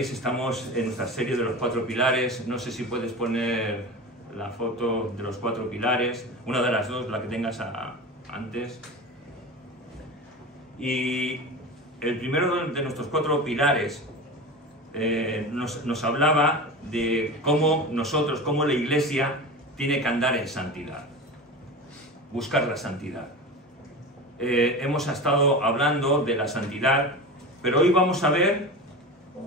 sabéis, estamos en nuestra serie de los 4 pilares. No sé si puedes poner la foto de los 4 pilares, una de las dos, la que tengas antes. Y el primero de nuestros 4 pilares nos hablaba de cómo nosotros, cómo la Iglesia tiene que andar en santidad, buscar la santidad. Hemos estado hablando de la santidad, pero hoy vamos a ver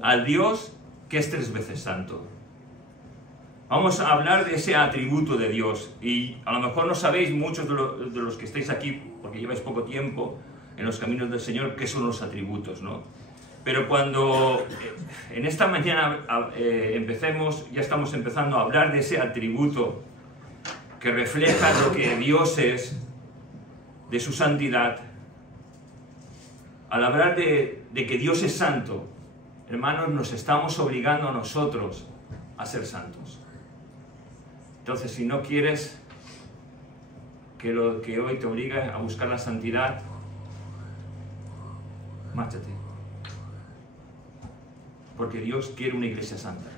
al Dios que es 3 veces santo. Vamos a hablar de ese atributo de Dios, y a lo mejor no sabéis, muchos de los que estáis aquí, porque lleváis poco tiempo en los caminos del Señor, qué son los atributos, ¿no? Pero cuando en esta mañana empecemos, ya estamos empezando a hablar de ese atributo que refleja lo que Dios es, de su santidad. Al hablar de que Dios es santo, hermanos, nos estamos obligando a nosotros a ser santos. Entonces, si no quieres que lo que hoy te obliga a buscar la santidad, márchate. Porque Dios quiere una iglesia santa.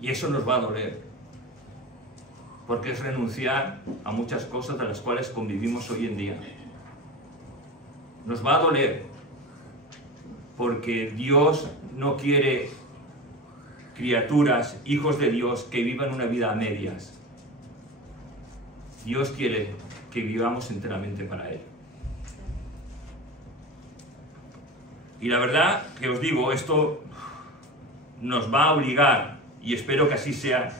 Y eso nos va a doler. Porque es renunciar a muchas cosas de las cuales convivimos hoy en día. Nos va a doler. Porque Dios no quiere criaturas, hijos de Dios, que vivan una vida a medias. Dios quiere que vivamos enteramente para Él. Y la verdad que os digo, esto nos va a obligar, y espero que así sea,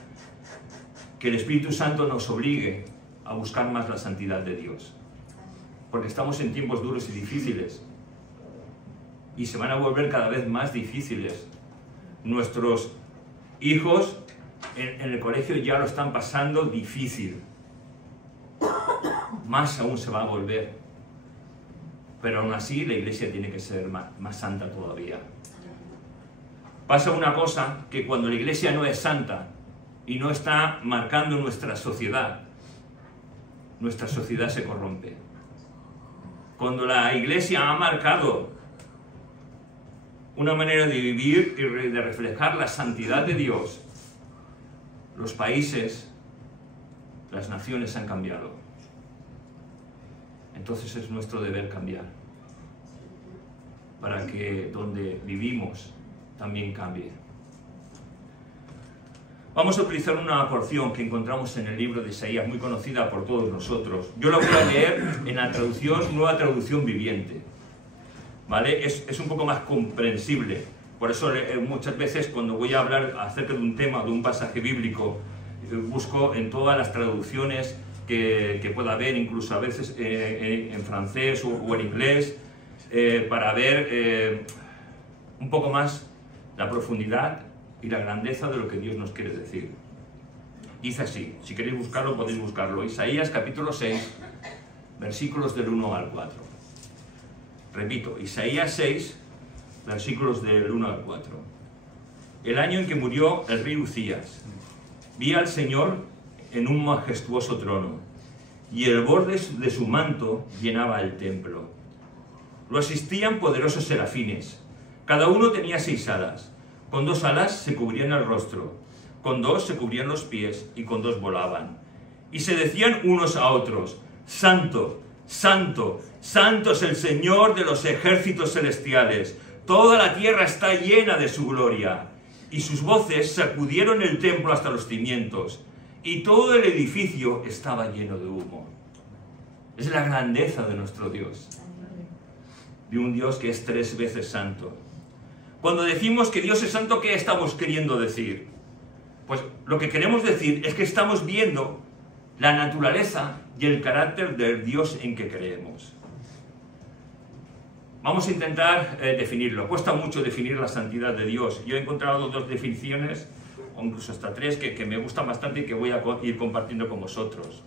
que el Espíritu Santo nos obligue a buscar más la santidad de Dios. Porque estamos en tiempos duros y difíciles. Y se van a volver cada vez más difíciles. Nuestros hijos en el colegio ya lo están pasando difícil. Más aún se va a volver. Pero aún así la iglesia tiene que ser más santa todavía. Pasa una cosa, que cuando la iglesia no es santa y no está marcando nuestra sociedad se corrompe. Cuando la iglesia ha marcado una manera de vivir y de reflejar la santidad de Dios, los países, las naciones han cambiado. Entonces es nuestro deber cambiar, para que donde vivimos también cambie. Vamos a utilizar una porción que encontramos en el libro de Isaías, muy conocida por todos nosotros. Yo la voy a leer en la traducción, Nueva Traducción Viviente. ¿Vale? Es un poco más comprensible. Por eso muchas veces cuando voy a hablar acerca de un tema, de un pasaje bíblico, busco en todas las traducciones que pueda haber, incluso a veces en francés o en inglés, para ver un poco más la profundidad y la grandeza de lo que Dios nos quiere decir. Dice así, si queréis buscarlo, podéis buscarlo. Isaías capítulo 6, versículos del 1 al 4. Repito, Isaías 6, versículos del 1 al 4. El año en que murió el rey Uzías, vi al Señor en un majestuoso trono, y el borde de su manto llenaba el templo. Lo asistían poderosos serafines. Cada uno tenía 6 alas. Con 2 alas se cubrían el rostro, con 2 se cubrían los pies, y con 2 volaban. Y se decían unos a otros: Santo, Santo, Santo es el Señor de los ejércitos celestiales. Toda la tierra está llena de su gloria. Y sus voces sacudieron el templo hasta los cimientos, y todo el edificio estaba lleno de humo. Es la grandeza de nuestro Dios, de un Dios que es 3 veces santo. Cuando decimos que Dios es santo, ¿qué estamos queriendo decir? Pues lo que queremos decir es que estamos viendo la naturaleza y el carácter del Dios en que creemos. Vamos a intentar definirlo. Cuesta mucho definir la santidad de Dios. Yo he encontrado 2 definiciones, o incluso hasta 3, que me gustan bastante y que voy a ir compartiendo con vosotros.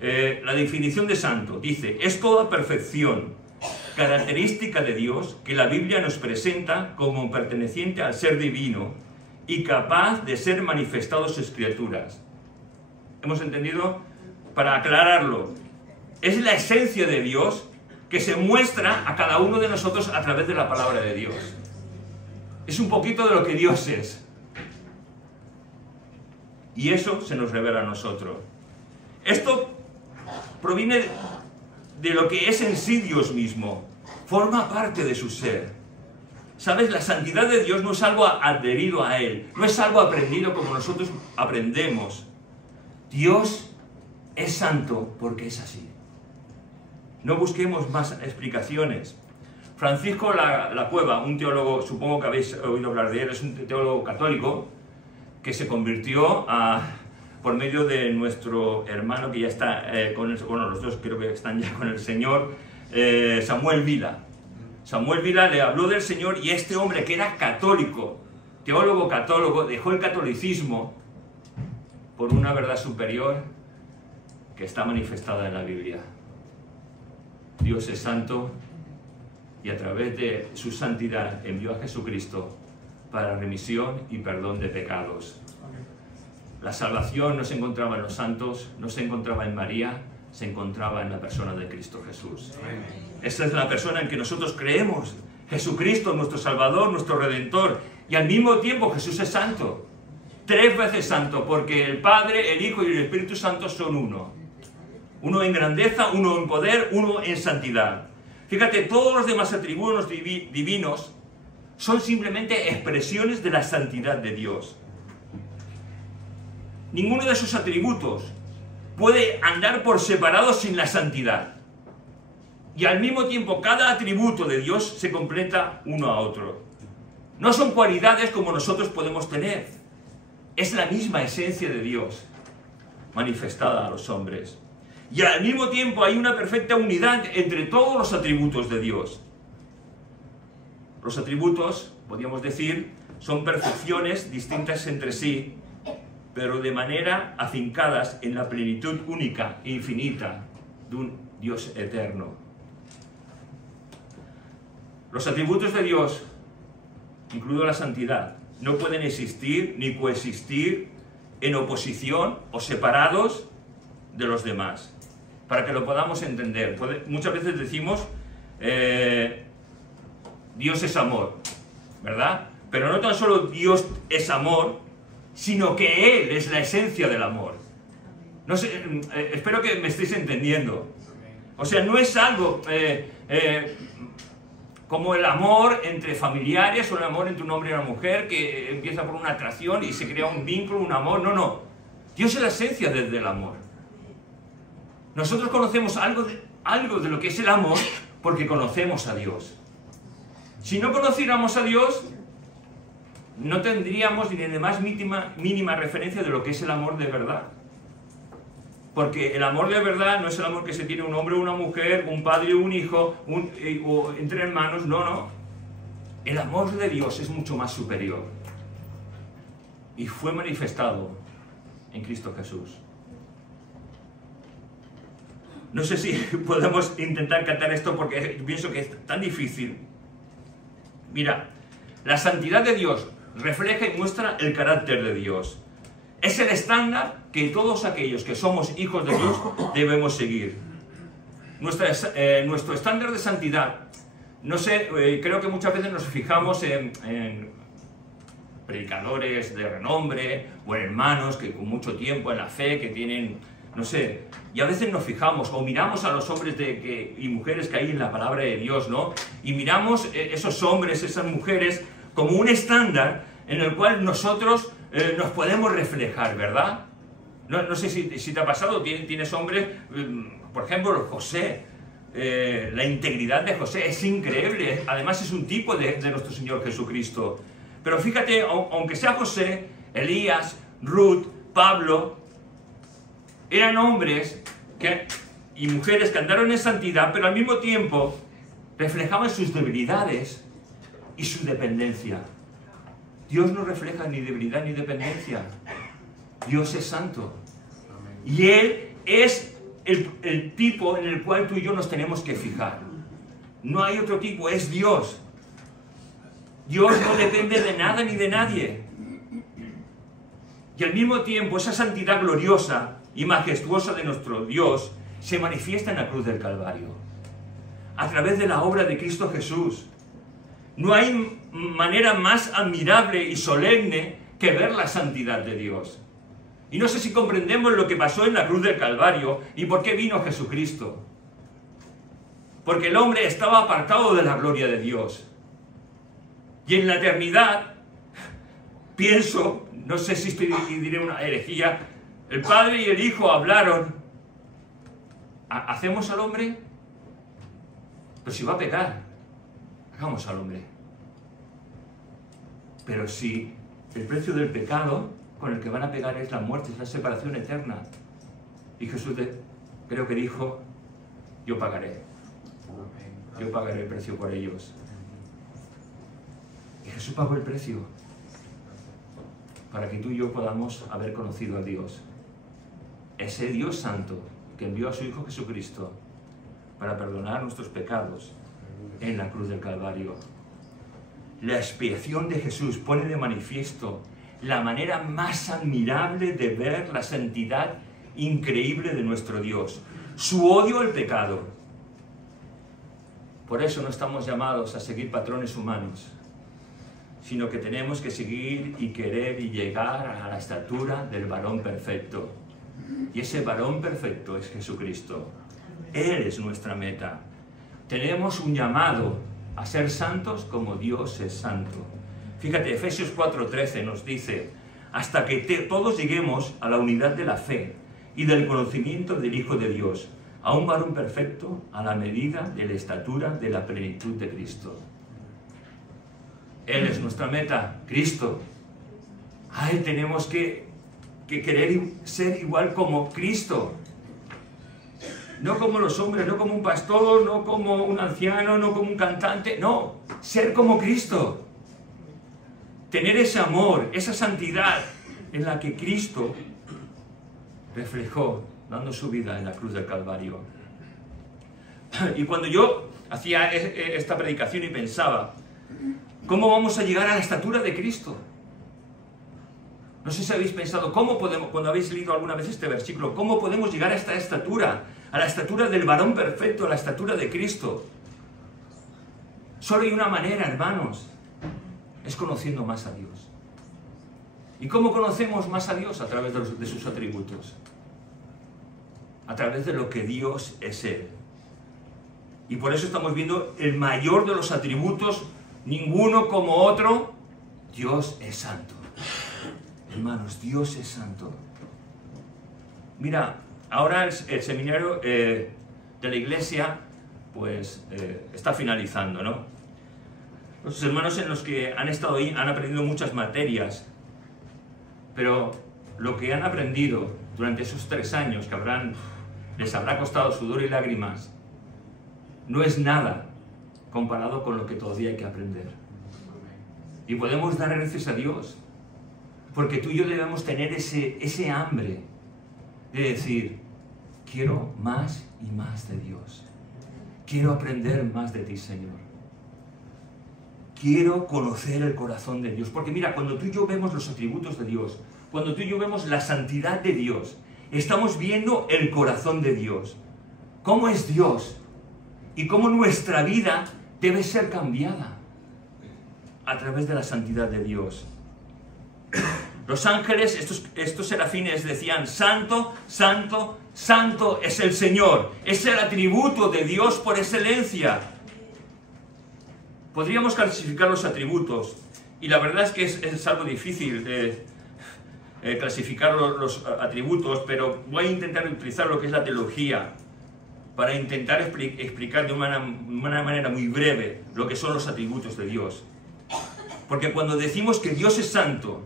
La definición de santo dice: es toda perfección, característica de Dios, que la Biblia nos presenta como perteneciente al ser divino y capaz de ser manifestado a sus criaturas. ¿Hemos entendido? Para aclararlo, es la esencia de Dios que se muestra a cada uno de nosotros a través de la palabra de Dios. Es un poquito de lo que Dios es. Y eso se nos revela a nosotros. Esto proviene de lo que es en sí Dios mismo. Forma parte de su ser. ¿Sabes? La santidad de Dios no es algo adherido a Él. No es algo aprendido como nosotros aprendemos. Dios es santo porque es así. No busquemos más explicaciones. Francisco La Cueva, un teólogo, supongo que habéis oído hablar de él, es un teólogo católico que se convirtió por medio de nuestro hermano que ya está bueno, los dos creo que están ya con el Señor, Samuel Vila. Samuel Vila le habló del Señor y este hombre que era católico, teólogo católico, dejó el catolicismo por una verdad superior que está manifestada en la Biblia. Dios es santo y a través de su santidad envió a Jesucristo para remisión y perdón de pecados. La salvación no se encontraba en los santos, no se encontraba en María, se encontraba en la persona de Cristo Jesús. Esa es la persona en que nosotros creemos. Jesucristo, nuestro Salvador, nuestro Redentor. Y al mismo tiempo Jesús es santo. 3 veces santo, porque el Padre, el Hijo y el Espíritu Santo son uno. Uno en grandeza, uno en poder, uno en santidad. Fíjate, todos los demás atributos divinos son simplemente expresiones de la santidad de Dios. Ninguno de sus atributos puede andar por separado sin la santidad. Y al mismo tiempo, cada atributo de Dios se completa uno a otro. No son cualidades como nosotros podemos tener. Es la misma esencia de Dios manifestada a los hombres. Y al mismo tiempo hay una perfecta unidad entre todos los atributos de Dios. Los atributos, podríamos decir, son perfecciones distintas entre sí, pero de manera afincadas en la plenitud única e infinita de un Dios eterno. Los atributos de Dios, incluido la santidad, no pueden existir ni coexistir en oposición o separados de los demás. Para que lo podamos entender, muchas veces decimos Dios es amor, ¿verdad? Pero no tan solo Dios es amor, sino que Él es la esencia del amor. No sé, espero que me estéis entendiendo. O sea, no es algo como el amor entre familiares o el amor entre un hombre y una mujer que empieza por una atracción y se crea un vínculo, un amor. No, no. Dios es la esencia del amor. Nosotros conocemos algo de lo que es el amor porque conocemos a Dios. Si no conociéramos a Dios, no tendríamos ni la más mínima referencia de lo que es el amor de verdad. Porque el amor de verdad no es el amor que se tiene un hombre o una mujer, un padre o un hijo, o entre hermanos, no, no. El amor de Dios es mucho más superior. Y fue manifestado en Cristo Jesús. No sé si podemos intentar cantar esto porque pienso que es tan difícil. Mira, la santidad de Dios refleja y muestra el carácter de Dios. Es el estándar que todos aquellos que somos hijos de Dios debemos seguir. Nuestro estándar de santidad, no sé, creo que muchas veces nos fijamos en predicadores de renombre o en hermanos que con mucho tiempo en la fe, que tienen, no sé, y a veces nos fijamos o miramos a los hombres y mujeres que hay en la palabra de Dios, ¿no? Y miramos esos hombres, esas mujeres, como un estándar en el cual nosotros nos podemos reflejar, ¿verdad? No sé si te ha pasado, tienes hombres, por ejemplo, José, la integridad de José es increíble, además es un tipo de nuestro Señor Jesucristo. Pero fíjate, aunque sea José, Elías, Ruth, Pablo, eran hombres y mujeres que andaron en santidad, pero al mismo tiempo reflejaban sus debilidades y su dependencia. Dios no refleja ni debilidad ni dependencia. Dios es santo. Y Él es el tipo en el cual tú y yo nos tenemos que fijar. No hay otro tipo, es Dios. Dios no depende de nada ni de nadie. Y al mismo tiempo esa santidad gloriosa y majestuosa de nuestro Dios se manifiesta en la cruz del Calvario. A través de la obra de Cristo Jesús. No hay manera más admirable y solemne que ver la santidad de Dios. Y no sé si comprendemos lo que pasó en la cruz del Calvario y por qué vino Jesucristo. Porque el hombre estaba apartado de la gloria de Dios. Y en la eternidad, pienso, no sé si diré una herejía, el Padre y el Hijo hablaron. ¿Hacemos al hombre? Pero si va a pecar, hagamos al hombre. Pero si el precio del pecado con el que van a pegar es la muerte, es la separación eterna. Y Jesús creo que dijo, yo pagaré el precio por ellos. Y Jesús pagó el precio para que tú y yo podamos haber conocido a Dios. Ese Dios santo que envió a su Hijo Jesucristo para perdonar nuestros pecados en la cruz del Calvario. La expiación de Jesús pone de manifiesto la manera más admirable de ver la santidad increíble de nuestro Dios, su odio al pecado. Por eso no estamos llamados a seguir patrones humanos, sino que tenemos que seguir y querer y llegar a la estatura del varón perfecto. Y ese varón perfecto es Jesucristo. Él es nuestra meta. Tenemos un llamado a ser santos como Dios es santo. Fíjate, Efesios 4:13 nos dice, hasta que todos lleguemos a la unidad de la fe y del conocimiento del Hijo de Dios, a un varón perfecto a la medida de la estatura de la plenitud de Cristo. Él es nuestra meta, Cristo. A Él tenemos que querer ser igual como Cristo. No como los hombres, no como un pastor, no como un anciano, no como un cantante. No, ser como Cristo. Tener ese amor, esa santidad en la que Cristo reflejó, dando su vida en la cruz del Calvario. Y cuando yo hacía esta predicación y pensaba, ¿cómo vamos a llegar a la estatura de Cristo? No sé si habéis pensado, ¿cómo podemos, cuando habéis leído alguna vez este versículo, cómo podemos llegar a esta estatura? A la estatura del varón perfecto, a la estatura de Cristo. Solo hay una manera, hermanos, es conociendo más a Dios. ¿Y cómo conocemos más a Dios? A través de sus atributos. A través de lo que Dios es Él. Y por eso estamos viendo el mayor de los atributos, ninguno como otro. Dios es santo. Hermanos, Dios es santo. Mira, ahora el seminario de la iglesia pues está finalizando, ¿no? Los hermanos en los que han estado ahí han aprendido muchas materias, pero lo que han aprendido durante esos 3 años que les habrá costado sudor y lágrimas, no es nada comparado con lo que todavía hay que aprender. Y podemos dar gracias a Dios, porque tú y yo debemos tener ese hambre de decir, quiero más y más de Dios. Quiero aprender más de ti, Señor. Quiero conocer el corazón de Dios. Porque mira, cuando tú y yo vemos los atributos de Dios, cuando tú y yo vemos la santidad de Dios, estamos viendo el corazón de Dios. ¿Cómo es Dios? Y cómo nuestra vida debe ser cambiada a través de la santidad de Dios. Los ángeles, estos serafines decían, santo, santo, santo es el Señor. Es el atributo de Dios por excelencia. Podríamos clasificar los atributos, y la verdad es que es algo difícil de clasificar los atributos, pero voy a intentar utilizar lo que es la teología para intentar explicar de una manera muy breve lo que son los atributos de Dios. Porque cuando decimos que Dios es santo,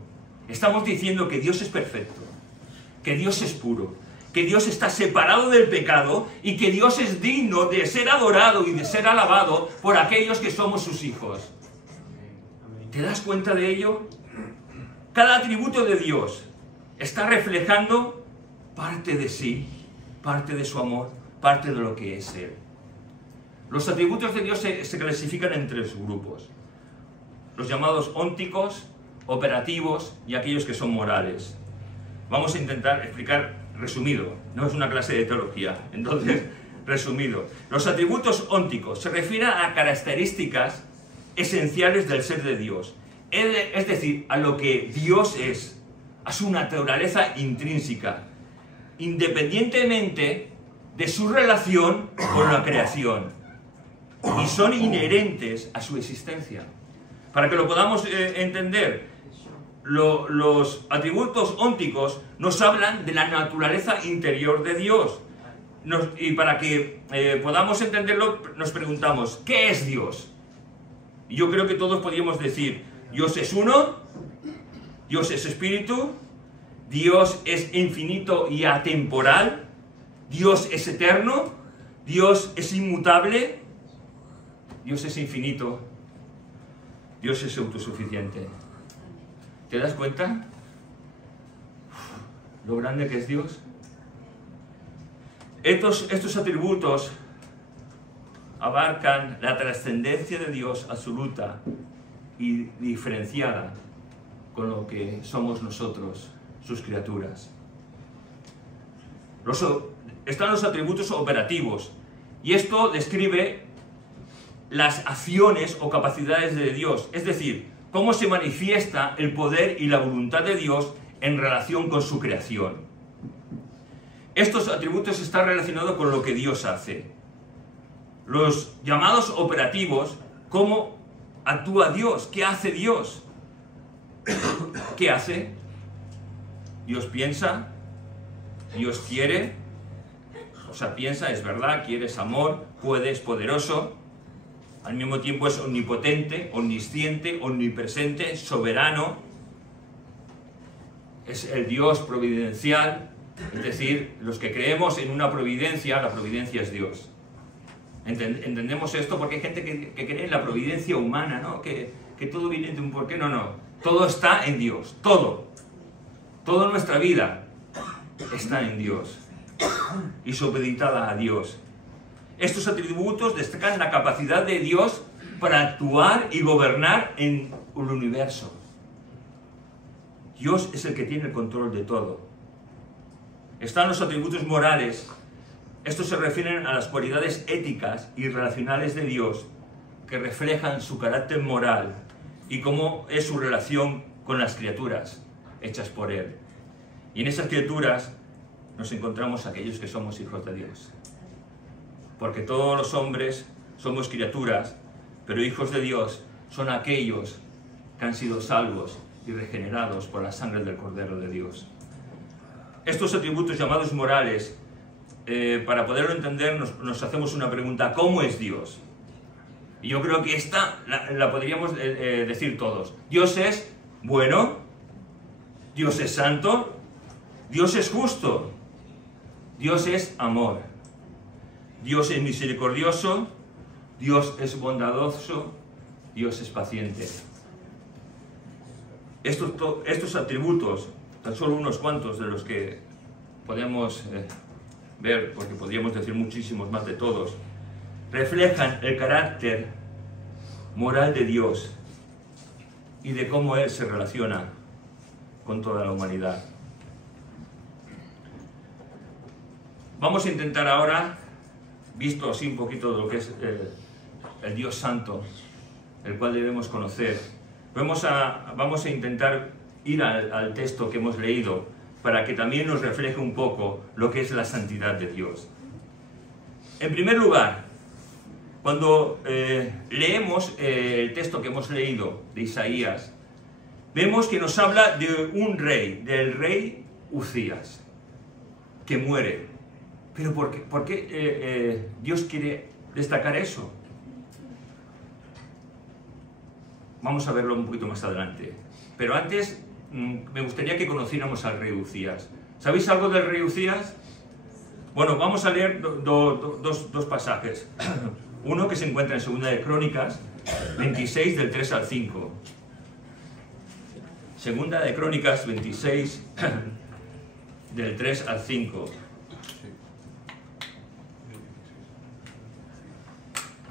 estamos diciendo que Dios es perfecto, que Dios es puro, que Dios está separado del pecado y que Dios es digno de ser adorado y de ser alabado por aquellos que somos sus hijos. ¿Te das cuenta de ello? Cada atributo de Dios está reflejando parte de sí, parte de su amor, parte de lo que es Él. Los atributos de Dios se clasifican en 3 grupos. Los llamados ónticos, operativos y aquellos que son morales. Vamos a intentar explicar resumido, no es una clase de teología, entonces resumido. Los atributos ónticos se refieren a características esenciales del ser de Dios. Es decir, a lo que Dios es, a su naturaleza intrínseca, independientemente de su relación con la creación. Y son inherentes a su existencia. Para que lo podamos entender, los atributos ónticos nos hablan de la naturaleza interior de Dios. Y para que podamos entenderlo, nos preguntamos, ¿qué es Dios? Y yo creo que todos podríamos decir, Dios es uno, Dios es espíritu, Dios es infinito y atemporal, Dios es eterno, Dios es inmutable, Dios es infinito, Dios es autosuficiente. ¿Te das cuenta lo grande que es Dios? Estos atributos abarcan la trascendencia de Dios absoluta y diferenciada con lo que somos nosotros, sus criaturas. Están los atributos operativos, y esto describe las acciones o capacidades de Dios, es decir, cómo se manifiesta el poder y la voluntad de Dios en relación con su creación. Estos atributos están relacionados con lo que Dios hace. Los llamados operativos, ¿cómo actúa Dios? ¿Qué hace Dios? ¿Qué hace? Dios piensa, Dios quiere, o sea, piensa, es verdad, quiere, es amor, puede, es poderoso, al mismo tiempo es omnipotente, omnisciente, omnipresente, soberano, es el Dios providencial. Es decir, los que creemos en una providencia, la providencia es Dios. Entendemos esto porque hay gente que cree en la providencia humana, ¿no? Que todo viene de un porqué. No. Todo está en Dios. Todo. Toda nuestra vida está en Dios y supeditada a Dios. Estos atributos destacan la capacidad de Dios para actuar y gobernar en el universo. Dios es el que tiene el control de todo. Están los atributos morales. Estos se refieren a las cualidades éticas y relacionales de Dios que reflejan su carácter moral y cómo es su relación con las criaturas hechas por Él. Y en esas criaturas nos encontramos aquellos que somos hijos de Dios. Porque todos los hombres somos criaturas, pero hijos de Dios son aquellos que han sido salvos y regenerados por la sangre del Cordero de Dios. Estos atributos llamados morales, para poderlo entender, nos hacemos una pregunta: ¿cómo es Dios? Y yo creo que esta la podríamos decir todos. Dios es bueno, Dios es santo, Dios es justo, Dios es amor, Dios es misericordioso, Dios es bondadoso, Dios es paciente. Estos atributos, tan solo unos cuantos de los que podemos ver, porque podríamos decir muchísimos más de todos, reflejan el carácter moral de Dios y de cómo Él se relaciona con toda la humanidad. Vamos a intentar ahora, visto así un poquito de lo que es el Dios Santo, el cual debemos conocer, vamos a intentar ir al texto que hemos leído para que también nos refleje un poco lo que es la santidad de Dios. En primer lugar, cuando leemos el texto que hemos leído de Isaías, vemos que nos habla de un rey, del rey Uzías, que muere. Pero ¿por qué Dios quiere destacar eso? Vamos a verlo un poquito más adelante. Pero antes me gustaría que conociéramos al rey Uzías. ¿Sabéis algo del rey Uzías? Bueno, vamos a leer dos pasajes. Uno que se encuentra en Segunda de Crónicas 26 del 3 al 5. Segunda de Crónicas 26 del 3 al 5.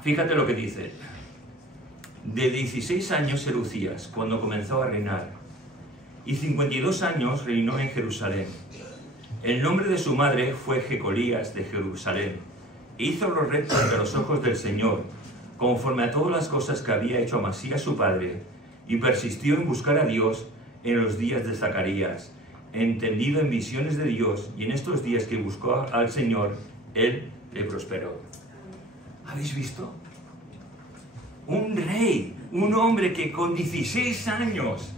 Fíjate lo que dice. De 16 años era Uzías cuando comenzó a reinar, y 52 años reinó en Jerusalén. El nombre de su madre fue Jecolías de Jerusalén, e hizo lo recto ante los ojos del Señor, conforme a todas las cosas que había hecho Amasías su padre, y persistió en buscar a Dios en los días de Zacarías, entendido en visiones de Dios, y en estos días que buscó al Señor, Él le prosperó. ¿Habéis visto? Un rey, un hombre que con 16 años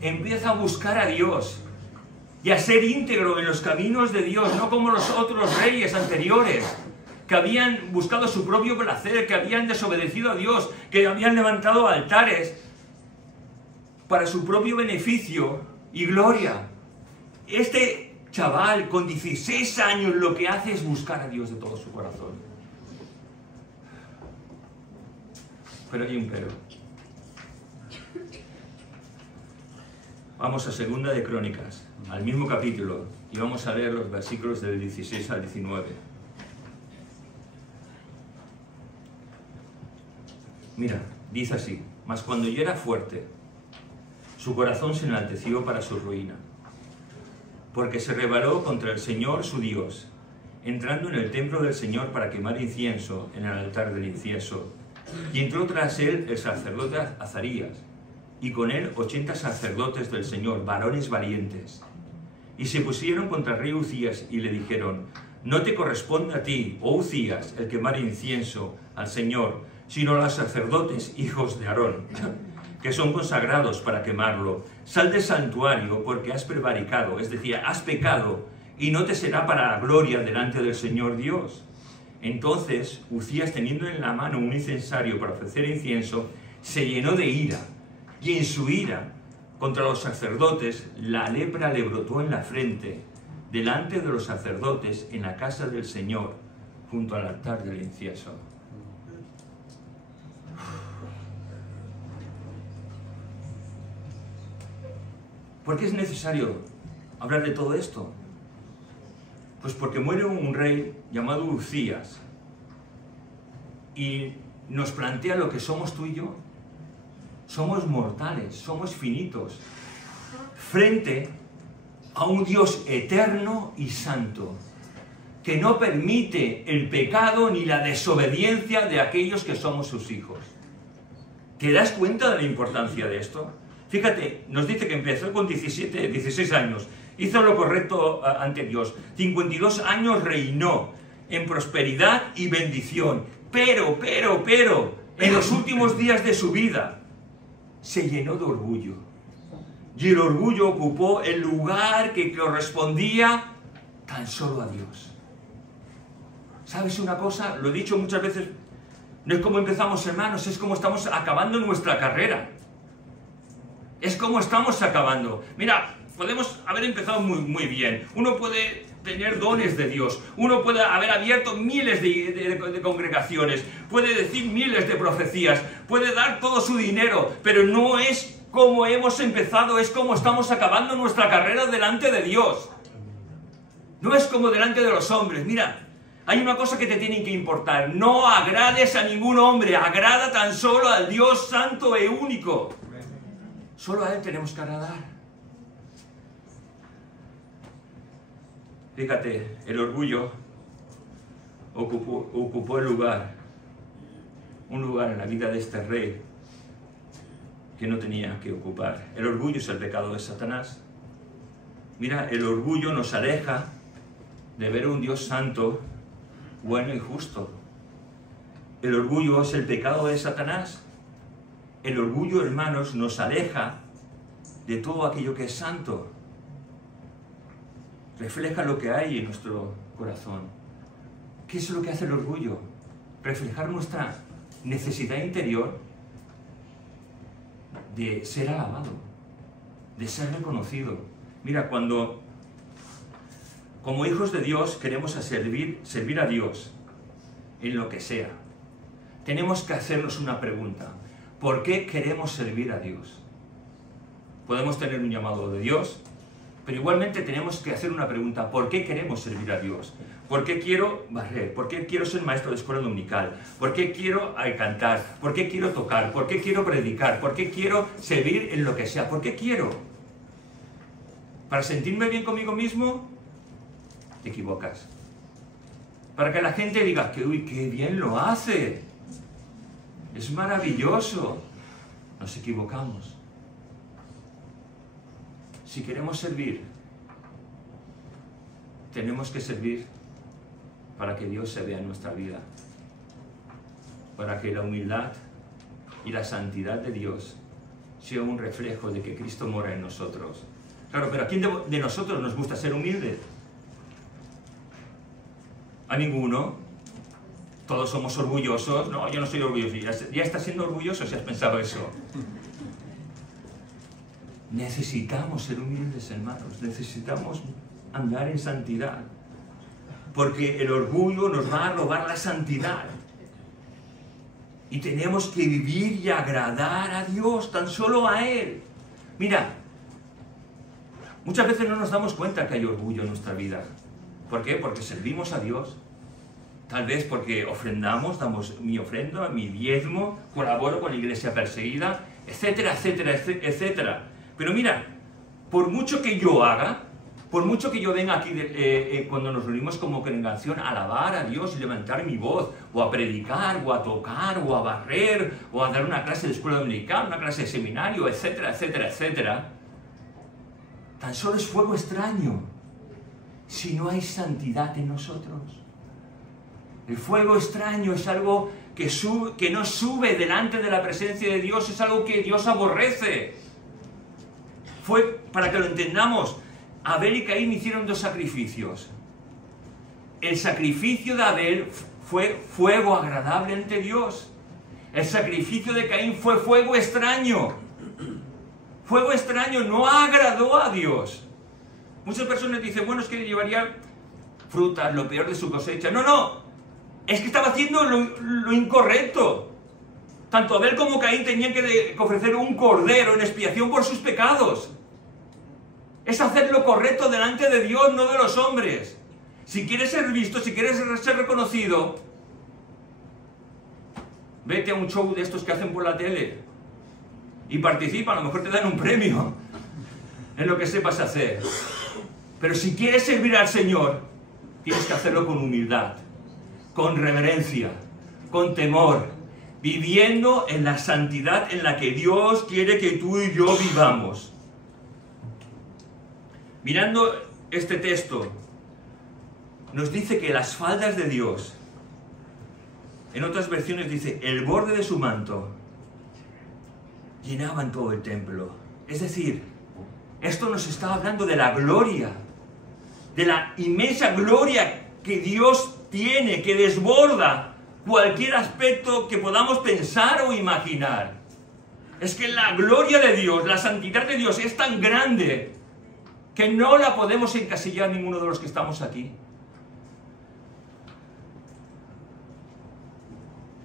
empieza a buscar a Dios y a ser íntegro en los caminos de Dios, no como los otros reyes anteriores, que habían buscado su propio placer, que habían desobedecido a Dios, que habían levantado altares para su propio beneficio y gloria. Este chaval con 16 años lo que hace es buscar a Dios de todo su corazón. Pero hay un pero. Vamos a Segunda de Crónicas, al mismo capítulo, y vamos a leer los versículos del 16 al 19. Mira, dice así: mas cuando ya era fuerte, su corazón se enalteció para su ruina, porque se rebeló contra el Señor su Dios, entrando en el templo del Señor para quemar incienso en el altar del incienso. Y entró tras él el sacerdote Azarías, y con él 80 sacerdotes del Señor, varones valientes. Y se pusieron contra el rey Uzías y le dijeron: no te corresponde a ti, oh Uzías, el quemar incienso al Señor, sino a los sacerdotes, hijos de Aarón, que son consagrados para quemarlo. Sal del santuario, porque has prevaricado, es decir, has pecado, y no te será para la gloria delante del Señor Dios. Entonces Uzías, teniendo en la mano un incensario para ofrecer incienso, se llenó de ira, y en su ira contra los sacerdotes la lepra le brotó en la frente, delante de los sacerdotes en la casa del Señor, junto al altar del incienso. ¿Por qué es necesario hablar de todo esto? Pues porque muere un rey llamado Uzías y nos plantea lo que somos tú y yo. Somos mortales, somos finitos, frente a un Dios eterno y santo, que no permite el pecado ni la desobediencia de aquellos que somos sus hijos. ¿Te das cuenta de la importancia de esto? Fíjate, nos dice que empezó con 16 años, hizo lo correcto ante Dios, 52 años reinó en prosperidad y bendición, pero, en los últimos días de su vida se llenó de orgullo, y el orgullo ocupó el lugar que correspondía tan solo a Dios. ¿Sabes una cosa? Lo he dicho muchas veces, no es como empezamos, hermanos, es como estamos acabando nuestra carrera. Es como estamos acabando. Mira, podemos haber empezado muy bien. Uno puede tener dones de Dios. Uno puede haber abierto miles de congregaciones. Puede decir miles de profecías. Puede dar todo su dinero. Pero no es como hemos empezado, es como estamos acabando nuestra carrera delante de Dios. No es como delante de los hombres. Mira, hay una cosa que te tiene que importar. No agrades a ningún hombre. Agrada tan solo al Dios santo e único. Solo a Él tenemos que agradar. Fíjate, el orgullo ocupó el lugar, un lugar en la vida de este rey que no tenía que ocupar. El orgullo es el pecado de Satanás. Mira, el orgullo nos aleja de ver a un Dios santo, bueno y justo. El orgullo es el pecado de Satanás. El orgullo, hermanos, nos aleja de todo aquello que es santo. Refleja lo que hay en nuestro corazón. ¿Qué es lo que hace el orgullo? Reflejar nuestra necesidad interior de ser alabado, de ser reconocido. Mira, cuando como hijos de Dios queremos servir a Dios en lo que sea, tenemos que hacernos una pregunta. ¿Por qué queremos servir a Dios? Podemos tener un llamado de Dios, pero igualmente tenemos que hacer una pregunta. ¿Por qué queremos servir a Dios? ¿Por qué quiero barrer? ¿Por qué quiero ser maestro de escuela dominical? ¿Por qué quiero cantar? ¿Por qué quiero tocar? ¿Por qué quiero predicar? ¿Por qué quiero servir en lo que sea? ¿Por qué quiero? ¿Para sentirme bien conmigo mismo? Te equivocas. Para que la gente diga que, uy, qué bien lo hace. Es maravilloso. Nos equivocamos. Si queremos servir, tenemos que servir para que Dios se vea en nuestra vida, para que la humildad y la santidad de Dios sea un reflejo de que Cristo mora en nosotros. Claro, pero ¿a quién de nosotros nos gusta ser humildes? ¿A ninguno? Todos somos orgullosos. No, yo no soy orgulloso. Ya estás siendo orgulloso si has pensado eso. Necesitamos ser humildes, hermanos. Necesitamos andar en santidad. Porque el orgullo nos va a robar la santidad. Y tenemos que vivir y agradar a Dios, tan solo a Él. Mira, muchas veces no nos damos cuenta que hay orgullo en nuestra vida. ¿Por qué? Porque servimos a Dios. Tal vez porque ofrendamos, damos mi ofrenda, mi diezmo, colaboro con la iglesia perseguida, etcétera, etcétera, etcétera. Pero mira, por mucho que yo haga, por mucho que yo venga aquí cuando nos reunimos como congregación a alabar a Dios y levantar mi voz, o a predicar, o a tocar, o a barrer, o a dar una clase de escuela dominical, una clase de seminario, etcétera, etcétera, etcétera, tan solo es fuego extraño si no hay santidad en nosotros. El fuego extraño es algo que no sube delante de la presencia de Dios, es algo que Dios aborrece. Para que lo entendamos, Abel y Caín hicieron dos sacrificios. El sacrificio de Abel fue fuego agradable ante Dios. El sacrificio de Caín fue fuego extraño. Fuego extraño, no agradó a Dios. Muchas personas dicen, bueno, es que llevaría frutas, lo peor de su cosecha. No, no, es que estaba haciendo lo incorrecto. Tanto Abel como Caín tenían que ofrecer un cordero en expiación por sus pecados. Es hacer lo correcto delante de Dios, no de los hombres. Si quieres ser visto, si quieres ser reconocido, vete a un show de estos que hacen por la tele y participa, a lo mejor te dan un premio en lo que sepas hacer. Pero si quieres servir al Señor, tienes que hacerlo con humildad, con reverencia, con temor, viviendo en la santidad en la que Dios quiere que tú y yo vivamos. Mirando este texto, nos dice que las faldas de Dios, en otras versiones dice, el borde de su manto, llenaban todo el templo. Es decir, esto nos está hablando de la gloria, de la inmensa gloria que Dios tiene, que desborda cualquier aspecto que podamos pensar o imaginar. Es que la gloria de Dios, la santidad de Dios es tan grande que no la podemos encasillar ninguno de los que estamos aquí.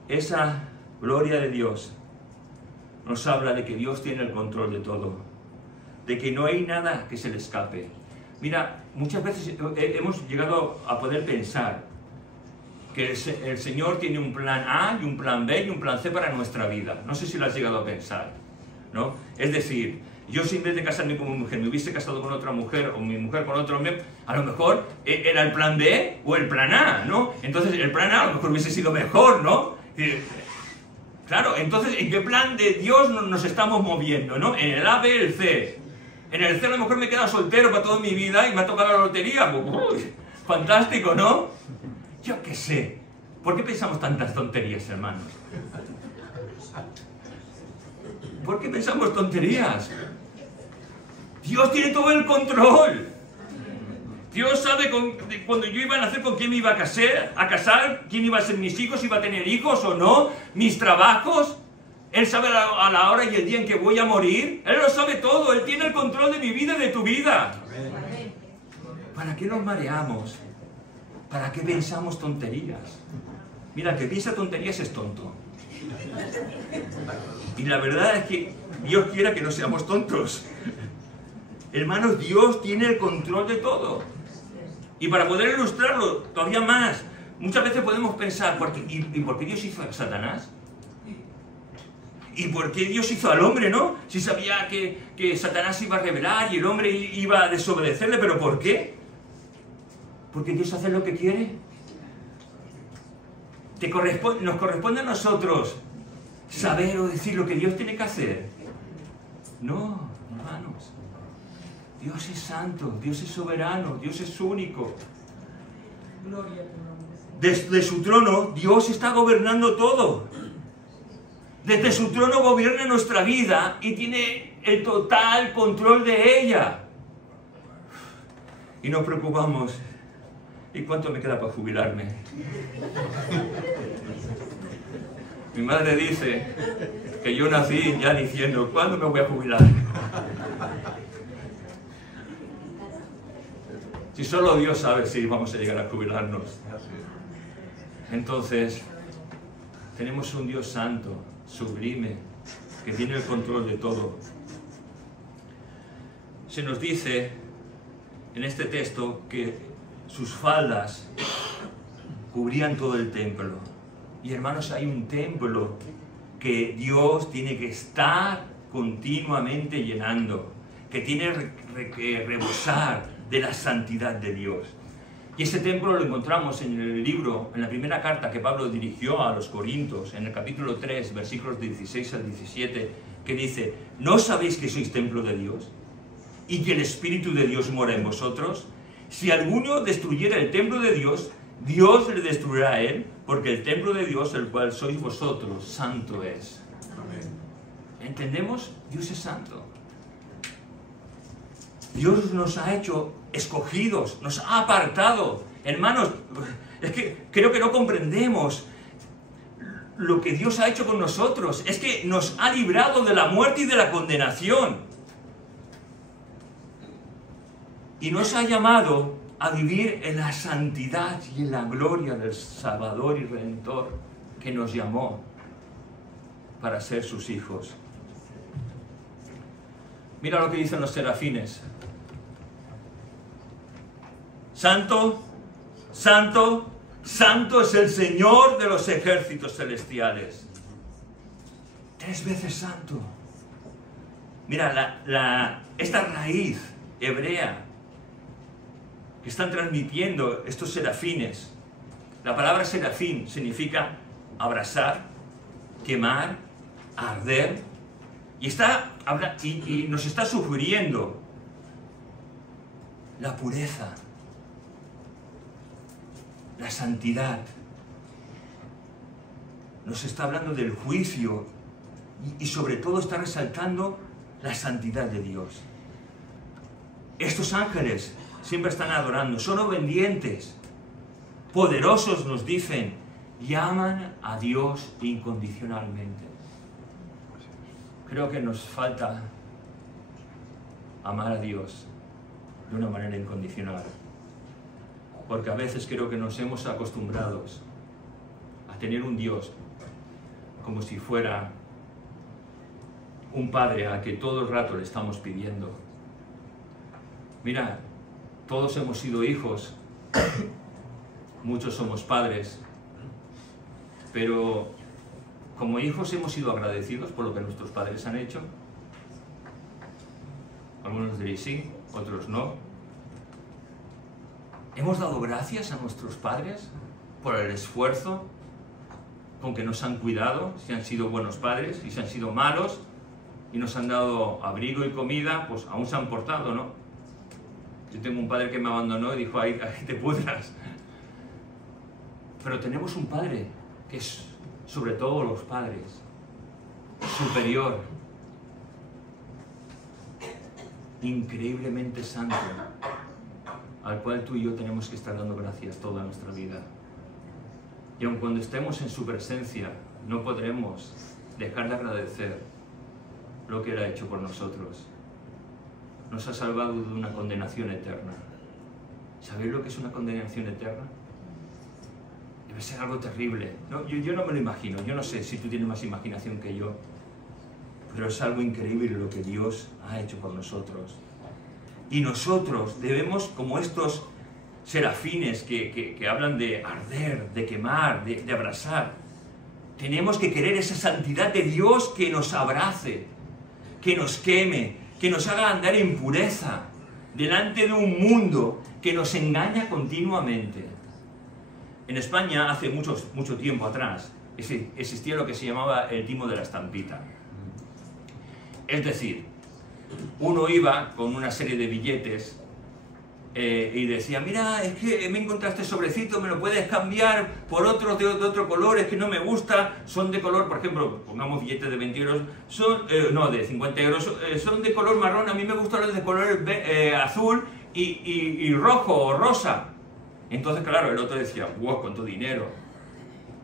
Esa gloria de Dios nos habla de que Dios tiene el control de todo, de que no hay nada que se le escape. Mira, muchas veces hemos llegado a poder pensar que el Señor tiene un plan A y un plan B y un plan C para nuestra vida. No sé si lo has llegado a pensar, ¿no? Es decir, yo si en vez de casarme con mi mujer me hubiese casado con otra mujer o mi mujer con otro hombre, a lo mejor era el plan B o el plan A, ¿no? Entonces el plan A a lo mejor hubiese sido mejor, ¿no? Claro, entonces ¿en qué plan de Dios nos estamos moviendo, ¿no? En el A, B, el C. En el C a lo mejor me he quedado soltero para toda mi vida y me ha tocado la lotería. Uy, fantástico, ¿no? Yo qué sé. ¿Por qué pensamos tantas tonterías, hermanos? ¿Por qué pensamos tonterías? Dios tiene todo el control. Dios sabe cuando yo iba a nacer con quién me iba a casar, quién iba a ser mis hijos, si iba a tener hijos o no, mis trabajos. Él sabe a la hora y el día en que voy a morir. Él lo sabe todo. Él tiene el control de mi vida y de tu vida. ¿Para qué nos mareamos? ¿Para qué pensamos tonterías? Mira, el que piensa tonterías es tonto. Y la verdad es que Dios quiera que no seamos tontos. Hermanos, Dios tiene el control de todo. Y para poder ilustrarlo todavía más, muchas veces podemos pensar, ¿y por qué Dios hizo a Satanás? ¿Y por qué Dios hizo al hombre, no? Si sabía que Satanás iba a rebelar y el hombre iba a desobedecerle, ¿pero por qué? Porque Dios hace lo que quiere. Nos corresponde a nosotros saber o decir lo que Dios tiene que hacer. No, hermanos. Dios es santo, Dios es soberano, Dios es único. Gloria a tu nombre. Desde su trono, Dios está gobernando todo. Desde su trono gobierna nuestra vida y tiene el total control de ella. Y nos preocupamos. ¿Y cuánto me queda para jubilarme? Mi madre dice que yo nací ya diciendo, ¿cuándo me voy a jubilar? Si solo Dios sabe si vamos a llegar a jubilarnos. Entonces, tenemos un Dios santo, sublime, que tiene el control de todo. Se nos dice en este texto que sus faldas cubrían todo el templo. Y hermanos, hay un templo que Dios tiene que estar continuamente llenando, que tiene que rebosar de la santidad de Dios. Y ese templo lo encontramos en el libro, en la primera carta que Pablo dirigió a los Corintios, en el capítulo 3, versículos 16 al 17, que dice: ¿no sabéis que sois templo de Dios y que el Espíritu de Dios mora en vosotros? Si alguno destruyera el templo de Dios, Dios le destruirá a él, porque el templo de Dios, el cual sois vosotros, santo es. Amén. ¿Entendemos? Dios es santo. Dios nos ha hecho escogidos, nos ha apartado. Hermanos, es que creo que no comprendemos lo que Dios ha hecho con nosotros. Es que nos ha librado de la muerte y de la condenación. Y nos ha llamado a vivir en la santidad y en la gloria del Salvador y Redentor que nos llamó para ser sus hijos. Mira lo que dicen los serafines. Santo, santo, santo es el Señor de los ejércitos celestiales. 3 veces santo. Mira, esta raíz hebrea que están transmitiendo estos serafines. La palabra serafín significa abrasar, quemar, arder. Y nos está sugiriendo la pureza, la santidad. Nos está hablando del juicio y sobre todo está resaltando la santidad de Dios. Estos ángeles siempre están adorando, son obedientes, poderosos, nos dicen, llaman a Dios incondicionalmente. Creo que nos falta amar a Dios de una manera incondicional, porque a veces creo que nos hemos acostumbrado a tener un Dios como si fuera un padre a que todo el rato le estamos pidiendo. Mira, todos hemos sido hijos, muchos somos padres, pero como hijos hemos sido agradecidos por lo que nuestros padres han hecho. Algunos diréis sí, otros no. ¿Hemos dado gracias a nuestros padres por el esfuerzo con que nos han cuidado? Si han sido buenos padres y si han sido malos y nos han dado abrigo y comida, pues aún se han portado, ¿no? Yo tengo un padre que me abandonó y dijo, ahí te pudras. Pero tenemos un padre que es, sobre todo los padres, superior, increíblemente santo, al cual tú y yo tenemos que estar dando gracias toda nuestra vida. Y aun cuando estemos en su presencia, no podremos dejar de agradecer lo que Él ha hecho por nosotros. Nos ha salvado de una condenación eterna. ¿Sabéis lo que es una condenación eterna? Debe ser algo terrible. No, yo no me lo imagino. Yo no sé si tú tienes más imaginación que yo, pero es algo increíble lo que Dios ha hecho por nosotros. Y nosotros debemos, como estos serafines que hablan de arder, de quemar, de abrasar, tenemos que querer esa santidad de Dios que nos abrace, que nos queme, que nos haga andar en pureza delante de un mundo que nos engaña continuamente. En España, hace mucho tiempo atrás, existía lo que se llamaba el timo de la estampita. Es decir, uno iba con una serie de billetes y decía, mira, es que me encontraste sobrecito, me lo puedes cambiar por otros de otro color, es que no me gusta, son de color, por ejemplo, pongamos billetes de 20 euros, no, de 50 euros, son de color marrón, a mí me gustan los de color azul y rojo o rosa. Entonces, claro, el otro decía, wow, cuánto dinero.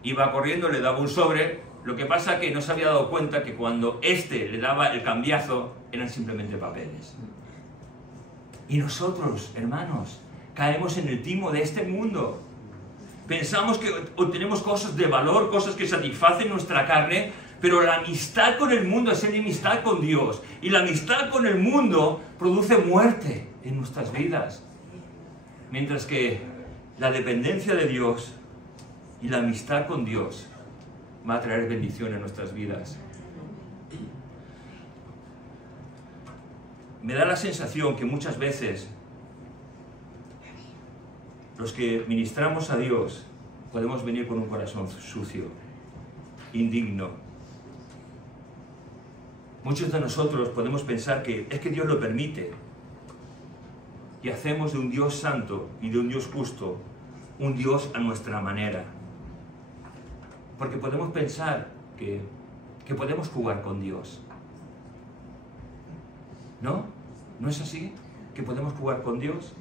Iba corriendo, le daba un sobre, lo que pasa que no se había dado cuenta que cuando le daba el cambiazo, eran simplemente papeles. Y nosotros, hermanos, caemos en el timo de este mundo. Pensamos que obtenemos cosas de valor, cosas que satisfacen nuestra carne, pero la amistad con el mundo es enemistad con Dios. Y la amistad con el mundo produce muerte en nuestras vidas. Mientras que la dependencia de Dios y la amistad con Dios va a traer bendición en nuestras vidas. Me da la sensación que muchas veces los que ministramos a Dios podemos venir con un corazón sucio, indigno. Muchos de nosotros podemos pensar que es que Dios lo permite y hacemos de un Dios santo y de un Dios justo un Dios a nuestra manera. Porque podemos pensar que podemos jugar con Dios. ¿No? ¿No es así? ¿Que podemos jugar con Dios?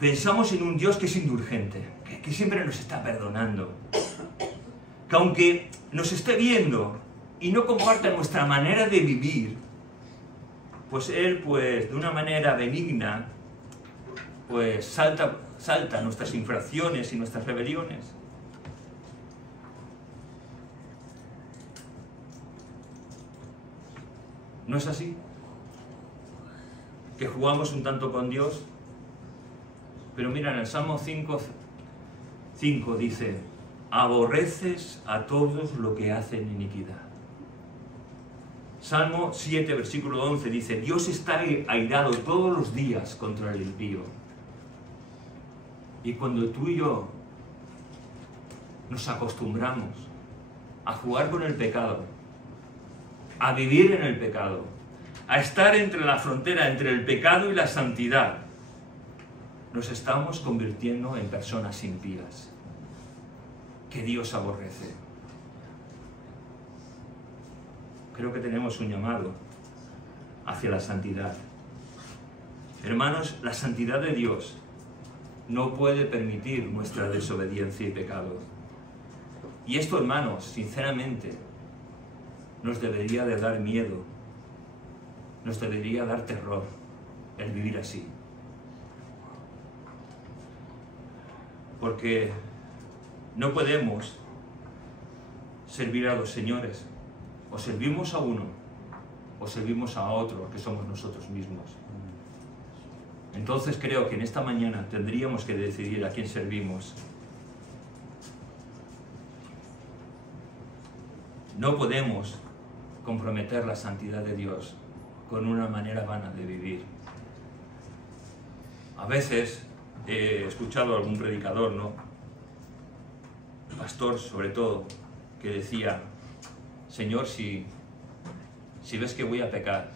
Pensamos en un Dios que es indulgente, que siempre nos está perdonando. Que aunque nos esté viendo y no comparta nuestra manera de vivir, pues Él, de una manera benigna, salta nuestras infracciones y nuestras rebeliones. ¿No es así? Que jugamos un tanto con Dios. Pero mira, en el Salmo 5 dice, aborreces a todos los que hacen iniquidad. Salmo 7, versículo 11 dice, Dios está airado todos los días contra el impío. Y cuando tú y yo nos acostumbramos a jugar con el pecado, a vivir en el pecado, a estar entre la frontera entre el pecado y la santidad, nos estamos convirtiendo en personas impías, que Dios aborrece. Creo que tenemos un llamado hacia la santidad. Hermanos, la santidad de Dios no puede permitir nuestra desobediencia y pecado. Y esto, hermanos, sinceramente, nos debería de dar miedo, nos debería dar terror el vivir así. Porque no podemos servir a dos señores. O servimos a uno, o servimos a otro, que somos nosotros mismos. Entonces creo que en esta mañana tendríamos que decidir a quién servimos. No podemos comprometer la santidad de Dios con una manera vana de vivir. A veces he escuchado a algún predicador, ¿no? Pastor sobre todo, que decía, Señor, si ves que voy a pecar,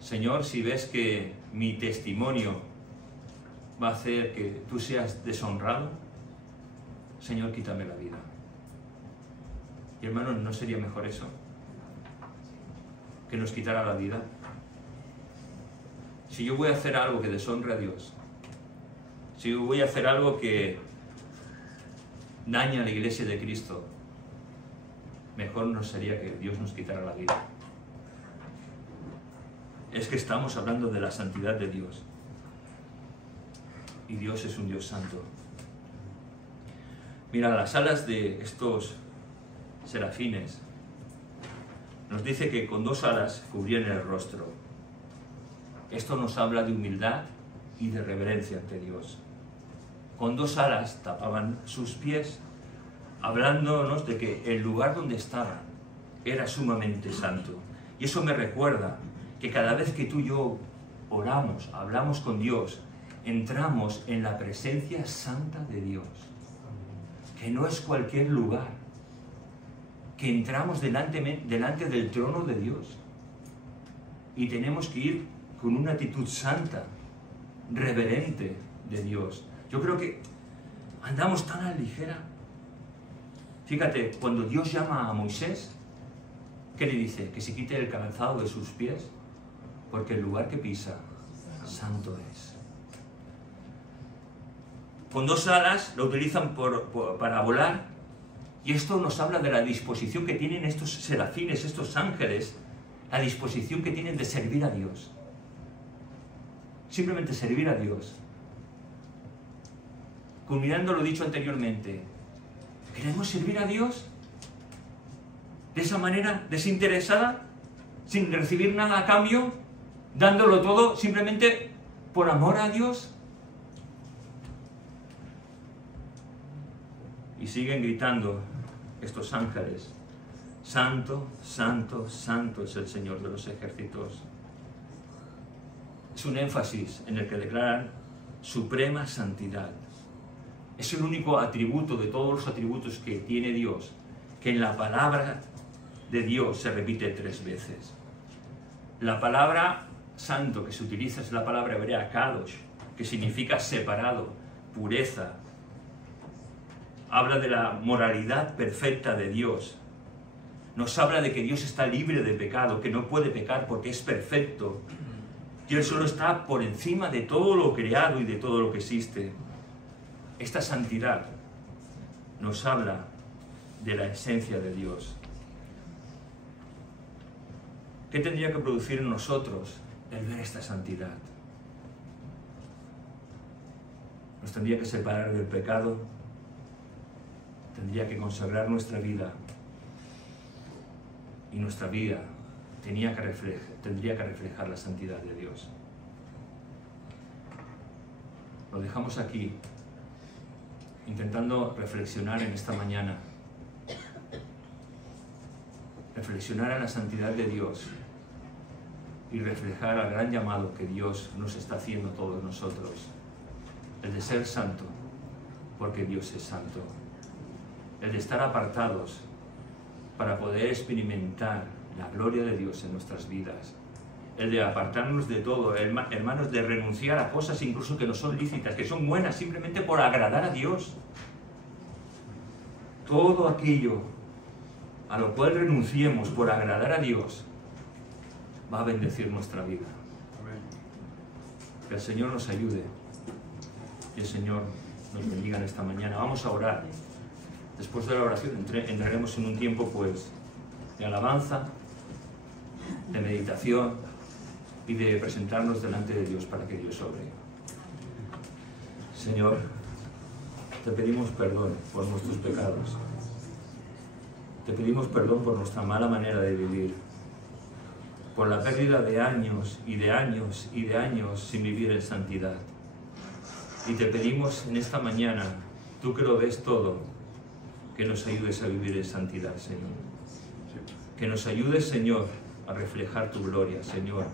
Señor, si ves que mi testimonio va a hacer que tú seas deshonrado, Señor, quítame la vida. Y hermanos, ¿no sería mejor eso? Que nos quitara la vida. Si yo voy a hacer algo que deshonre a Dios, si yo voy a hacer algo que daña a la iglesia de Cristo, mejor no sería que Dios nos quitara la vida. Es que estamos hablando de la santidad de Dios. Y Dios es un Dios santo. Mira, las alas de estos serafines nos dice que con 2 alas cubrían el rostro. Esto nos habla de humildad y de reverencia ante Dios. Con 2 alas tapaban sus pies, hablándonos de que el lugar donde estaban era sumamente santo. Y eso me recuerda que cada vez que tú y yo oramos, hablamos con Dios, entramos en la presencia santa de Dios. que no es cualquier lugar, que entramos delante del trono de Dios y tenemos que ir con una actitud santa, reverente de Dios. Yo creo que andamos tan a la ligera. Fíjate, cuando Dios llama a Moisés, ¿qué le dice? Que se quite el calzado de sus pies, porque el lugar que pisa, santo es. Con dos alas lo utilizan para volar, y esto nos habla de la disposición que tienen estos serafines, estos ángeles, la disposición que tienen de servir a Dios. Simplemente servir a Dios. Culminando lo dicho anteriormente, ¿queremos servir a Dios de esa manera desinteresada, sin recibir nada a cambio, dándolo todo simplemente por amor a Dios? Y siguen gritando estos ángeles: Santo, santo, santo es el Señor de los ejércitos. Es un énfasis en el que declaran suprema santidad. Es el único atributo de todos los atributos que tiene Dios, que en la palabra de Dios se repite 3 veces. La palabra santo que se utiliza es la palabra hebrea kadosh, que significa separado, pureza. Habla de la moralidad perfecta de Dios. Nos habla de que Dios está libre de pecado, que no puede pecar porque es perfecto. Y Él solo está por encima de todo lo creado y de todo lo que existe. Esta santidad nos habla de la esencia de Dios. ¿Qué tendría que producir en nosotros el ver esta santidad? Nos tendría que separar del pecado, tendría que consagrar nuestra vida, y nuestra vida tendría que reflejar la santidad de Dios. Lo dejamos aquí, intentando reflexionar en esta mañana, reflexionar en la santidad de Dios y reflejar al gran llamado que Dios nos está haciendo a todos nosotros, el de ser santo, porque Dios es santo, el de estar apartados para poder experimentar la gloria de Dios en nuestras vidas, el de apartarnos de todo, hermanos, de renunciar a cosas incluso que no son lícitas, que son buenas, simplemente por agradar a Dios. Todo aquello a lo cual renunciemos por agradar a Dios va a bendecir nuestra vida. Que el Señor nos ayude y el Señor nos bendiga en esta mañana. Vamos a orar. Después de la oración entraremos en un tiempo pues de alabanza, de meditación y de presentarnos delante de Dios para que Dios obre. Señor, te pedimos perdón por nuestros pecados. Te pedimos perdón por nuestra mala manera de vivir, por la pérdida de años y de años y de años sin vivir en santidad. Y te pedimos en esta mañana, tú que lo ves todo, que nos ayudes a vivir en santidad, Señor. Que nos ayudes, Señor, a reflejar tu gloria, Señor.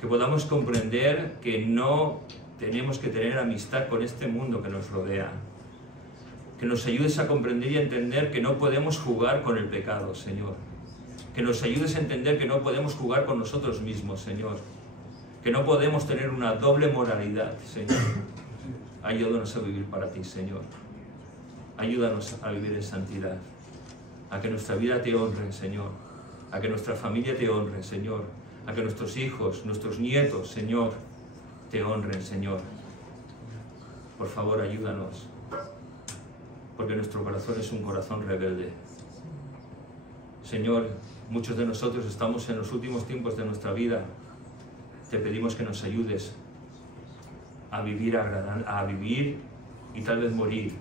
Que podamos comprender que no tenemos que tener amistad con este mundo que nos rodea. Que nos ayudes a comprender y a entender que no podemos jugar con el pecado, Señor. Que nos ayudes a entender que no podemos jugar con nosotros mismos, Señor. Que no podemos tener una doble moralidad, Señor. Ayúdanos a vivir para ti, Señor. Ayúdanos a vivir en santidad. A que nuestra vida te honre, Señor. A que nuestra familia te honre, Señor. A que nuestros hijos, nuestros nietos, Señor, te honren, Señor. Por favor, ayúdanos. Porque nuestro corazón es un corazón rebelde. Señor, muchos de nosotros estamos en los últimos tiempos de nuestra vida. Te pedimos que nos ayudes a vivir y tal vez morir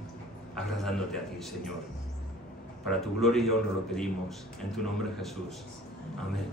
agradándote a ti, Señor. Para tu gloria y honra lo pedimos, en tu nombre, Jesús. Amén.